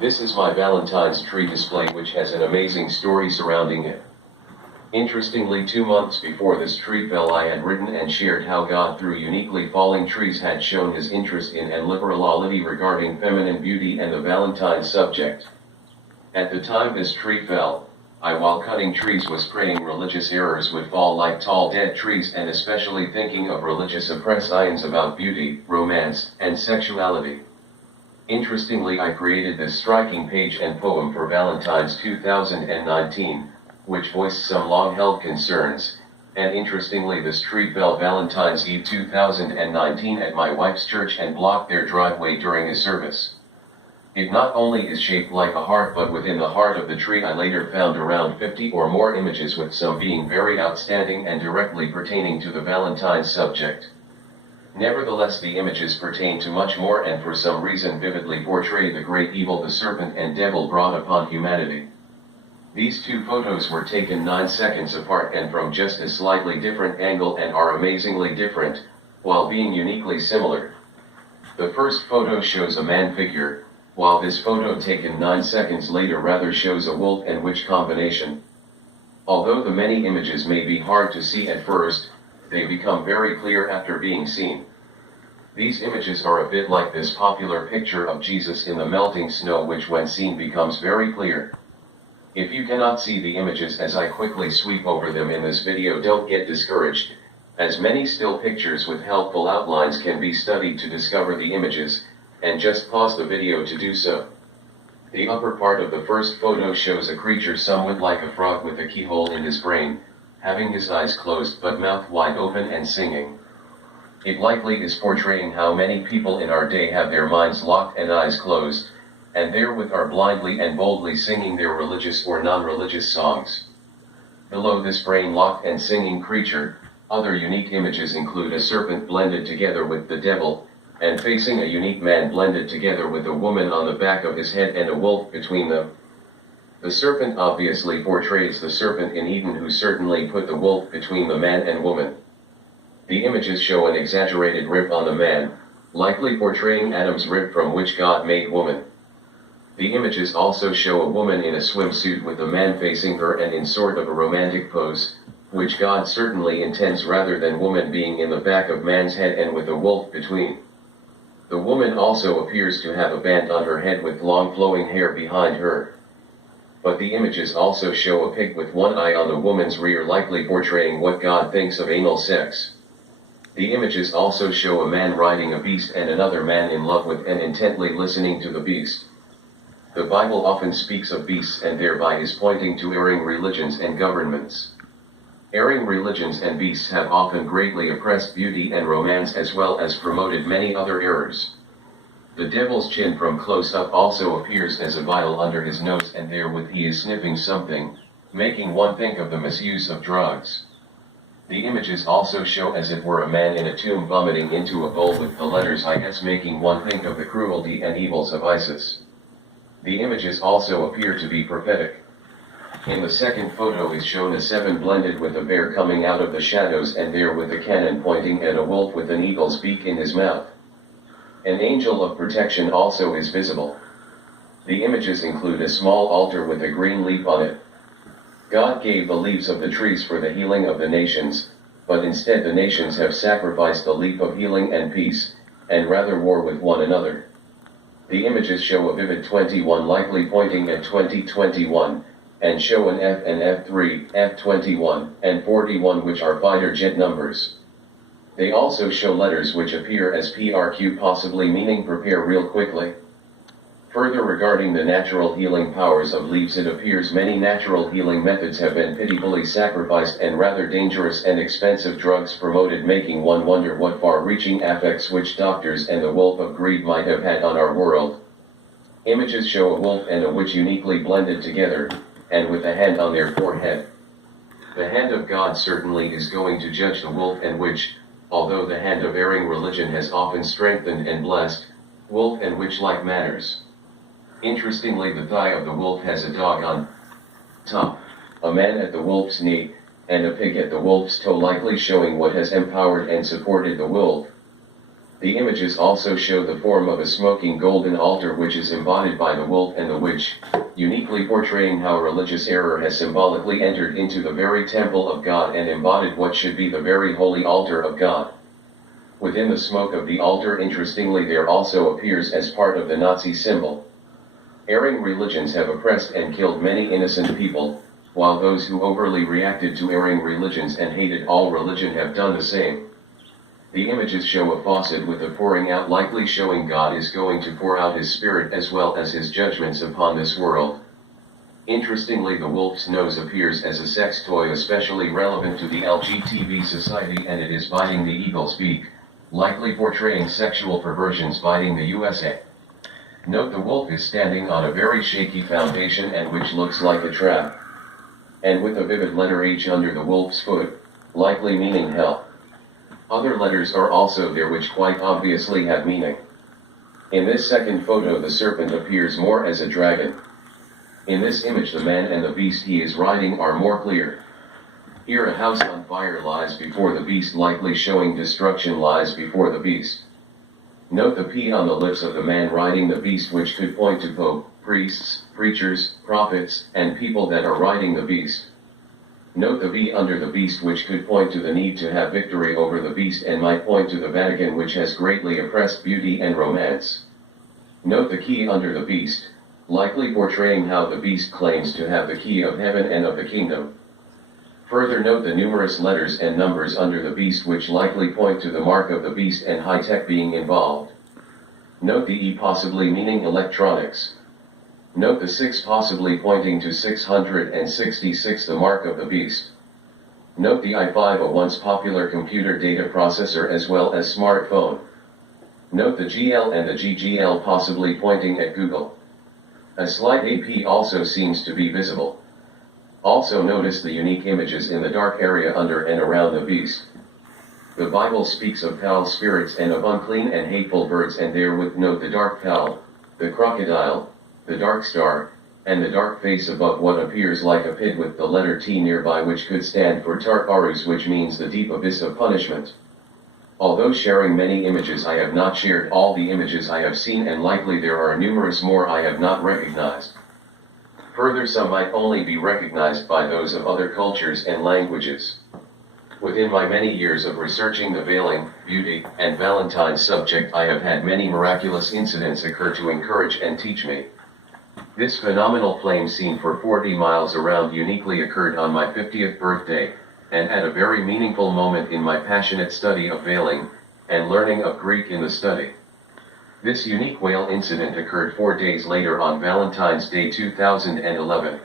This is my Valentine's tree display, which has an amazing story surrounding it. Interestingly, 2 months before this tree fell, I had written and shared how God through uniquely falling trees had shown his interest in and liberality regarding feminine beauty and the Valentine subject. At the time this tree fell, I, while cutting trees, was praying religious errors would fall like tall dead trees, and especially thinking of religious oppressions about beauty, romance, and sexuality. Interestingly, I created this striking page and poem for Valentine's 2019, which voiced some long-held concerns, and interestingly this tree fell Valentine's Eve 2019 at my wife's church and blocked their driveway during a service. It not only is shaped like a heart, but within the heart of the tree I later found around 50 or more images, with some being very outstanding and directly pertaining to the Valentine subject. Nevertheless, the images pertain to much more, and for some reason vividly portray the great evil the serpent and devil brought upon humanity. These two photos were taken 9 seconds apart and from just a slightly different angle, and are amazingly different, while being uniquely similar. The first photo shows a man figure, while this photo taken 9 seconds later rather shows a wolf and witch combination. Although the many images may be hard to see at first, they become very clear after being seen. These images are a bit like this popular picture of Jesus in the melting snow, which when seen becomes very clear. If you cannot see the images as I quickly sweep over them in this video, don't get discouraged, as many still pictures with helpful outlines can be studied to discover the images, and just pause the video to do so. The upper part of the first photo shows a creature somewhat like a frog with a keyhole in his brain, having his eyes closed but mouth wide open and singing. It likely is portraying how many people in our day have their minds locked and eyes closed, and therewith are blindly and boldly singing their religious or non-religious songs. Below this brain-locked and singing creature, other unique images include a serpent blended together with the devil, and facing a unique man blended together with a woman on the back of his head and a wolf between them. The serpent obviously portrays the serpent in Eden, who certainly put the wolf between the man and woman. The images show an exaggerated rib on the man, likely portraying Adam's rib from which God made woman. The images also show a woman in a swimsuit with a man facing her and in sort of a romantic pose, which God certainly intends, rather than woman being in the back of man's head and with a wolf between. The woman also appears to have a band on her head with long flowing hair behind her. But the images also show a pig with one eye on the woman's rear, likely portraying what God thinks of anal sex. The images also show a man riding a beast and another man in love with and intently listening to the beast. The Bible often speaks of beasts and thereby is pointing to erring religions and governments. Erring religions and beasts have often greatly oppressed beauty and romance, as well as promoted many other errors. The devil's chin from close up also appears as a vial under his nose, and therewith he is sniffing something, making one think of the misuse of drugs. The images also show as it were a man in a tomb vomiting into a bowl with the letters IS, making one think of the cruelty and evils of ISIS. The images also appear to be prophetic. In the second photo is shown a 7 blended with a bear coming out of the shadows, and there with a cannon pointing at a wolf with an eagle's beak in his mouth. An angel of protection also is visible. The images include a small altar with a green leaf on it. God gave the leaves of the trees for the healing of the nations, but instead the nations have sacrificed the leaf of healing and peace, and rather war with one another. The images show a vivid 21 likely pointing at 2021, and show an F and F3, F21, and 41 which are fighter jet numbers. They also show letters which appear as PRQ, possibly meaning prepare real quickly. Further, regarding the natural healing powers of leaves, it appears many natural healing methods have been pitifully sacrificed and rather dangerous and expensive drugs promoted, making one wonder what far-reaching effects witch doctors and the wolf of greed might have had on our world. Images show a wolf and a witch uniquely blended together, and with a hand on their forehead. The hand of God certainly is going to judge the wolf and witch, although the hand of erring religion has often strengthened and blessed wolf and witch-like manners. Interestingly, the thigh of the wolf has a dog on top, a man at the wolf's knee, and a pig at the wolf's toe, likely showing what has empowered and supported the wolf. The images also show the form of a smoking golden altar which is embodied by the wolf and the witch, uniquely portraying how religious error has symbolically entered into the very temple of God and embodied what should be the very holy altar of God. Within the smoke of the altar, interestingly, there also appears as part of the Nazi symbol. Erring religions have oppressed and killed many innocent people, while those who overly reacted to erring religions and hated all religion have done the same. The images show a faucet with a pouring out, likely showing God is going to pour out his spirit as well as his judgments upon this world. Interestingly, the wolf's nose appears as a sex toy especially relevant to the LGBT society, and it is biting the eagle's beak, likely portraying sexual perversions biting the USA. Note the wolf is standing on a very shaky foundation and which looks like a trap. And with a vivid letter H under the wolf's foot, likely meaning hell. Other letters are also there which quite obviously have meaning. In this second photo the serpent appears more as a dragon. In this image the man and the beast he is riding are more clear. Here a house on fire lies before the beast, likely showing destruction lies before the beast. Note the P on the lips of the man riding the beast, which could point to Pope, priests, preachers, prophets, and people that are riding the beast. Note the V under the beast, which could point to the need to have victory over the beast and might point to the Vatican, which has greatly oppressed beauty and romance. Note the key under the beast, likely portraying how the beast claims to have the key of heaven and of the kingdom. Further note the numerous letters and numbers under the beast, which likely point to the mark of the beast and high-tech being involved. Note the E possibly meaning electronics. Note the 6 possibly pointing to 666, the mark of the beast. Note the i5, a once popular computer data processor as well as smartphone. Note the GL and the GGL possibly pointing at Google. A slight AP also seems to be visible. Also notice the unique images in the dark area under and around the beast. The Bible speaks of foul spirits and of unclean and hateful birds, and therewith note the dark fowl, the crocodile, the dark star, and the dark face above what appears like a pit with the letter T nearby, which could stand for Tartarus, which means the deep abyss of punishment. Although sharing many images, I have not shared all the images I have seen, and likely there are numerous more I have not recognized. Further, some might only be recognized by those of other cultures and languages. Within my many years of researching the veiling, beauty, and Valentine subject, I have had many miraculous incidents occur to encourage and teach me. This phenomenal flame seen for 40 miles around uniquely occurred on my 50th birthday, and at a very meaningful moment in my passionate study of veiling, and learning of Greek in the study. This unique whale incident occurred 4 days later on Valentine's Day 2011.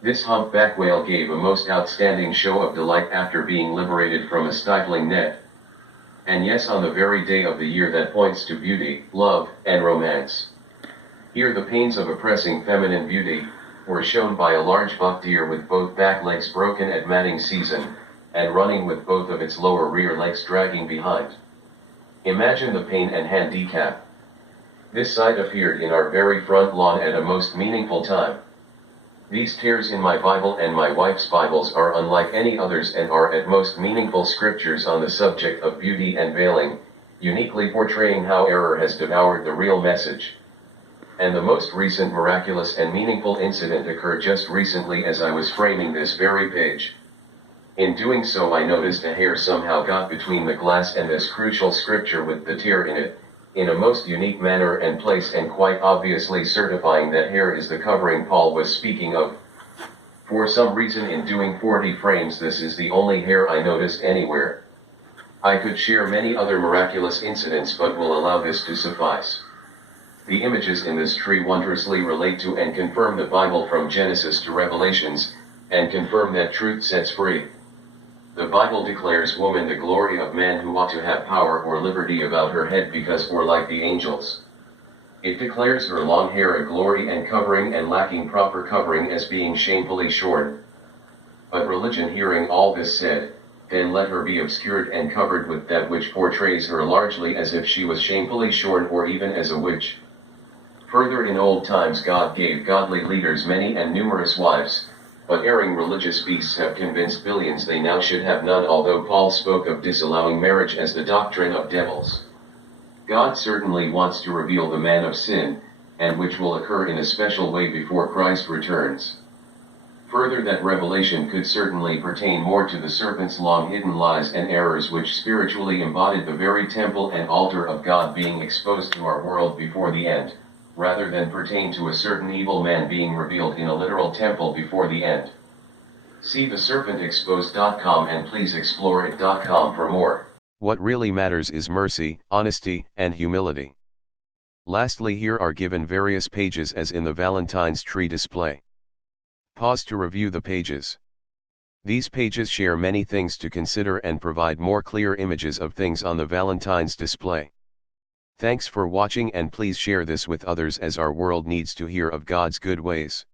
This humpback whale gave a most outstanding show of delight after being liberated from a stifling net. And yes, on the very day of the year that points to beauty, love, and romance. Here the pains of oppressing feminine beauty were shown by a large buck deer with both back legs broken at mating season, and running with both of its lower rear legs dragging behind. Imagine the pain and handicap. This sight appeared in our very front lawn at a most meaningful time. These tears in my Bible and my wife's Bibles are unlike any others and are at most meaningful scriptures on the subject of beauty and veiling, uniquely portraying how error has devoured the real message. And the most recent miraculous and meaningful incident occurred just recently as I was framing this very page. In doing so, I noticed a hair somehow got between the glass and this crucial scripture with the tear in it, in a most unique manner and place, and quite obviously certifying that hair is the covering Paul was speaking of. For some reason, in doing 40 frames, this is the only hair I noticed anywhere. I could share many other miraculous incidents, but will allow this to suffice. The images in this tree wondrously relate to and confirm the Bible from Genesis to Revelations, and confirm that truth sets free. The Bible declares woman the glory of man who ought to have power or liberty about her head because we're like the angels. It declares her long hair a glory and covering, and lacking proper covering as being shamefully shorn. But religion, hearing all this said, then let her be obscured and covered with that which portrays her largely as if she was shamefully shorn or even as a witch. Further, in old times God gave godly leaders many and numerous wives, but erring religious beasts have convinced billions they now should have none, although Paul spoke of disallowing marriage as the doctrine of devils. God certainly wants to reveal the man of sin, and which will occur in a special way before Christ returns. Further, that revelation could certainly pertain more to the serpent's long-hidden lies and errors, which spiritually embodied the very temple and altar of God being exposed to our world before the end, rather than pertain to a certain evil man being revealed in a literal temple before the end. See theserpentexposed.com and please explore it.com for more. What really matters is mercy, honesty, and humility. Lastly, here are given various pages as in the Valentine's tree display. Pause to review the pages. These pages share many things to consider and provide more clear images of things on the Valentine's display. Thanks for watching, and please share this with others as our world needs to hear of God's good ways.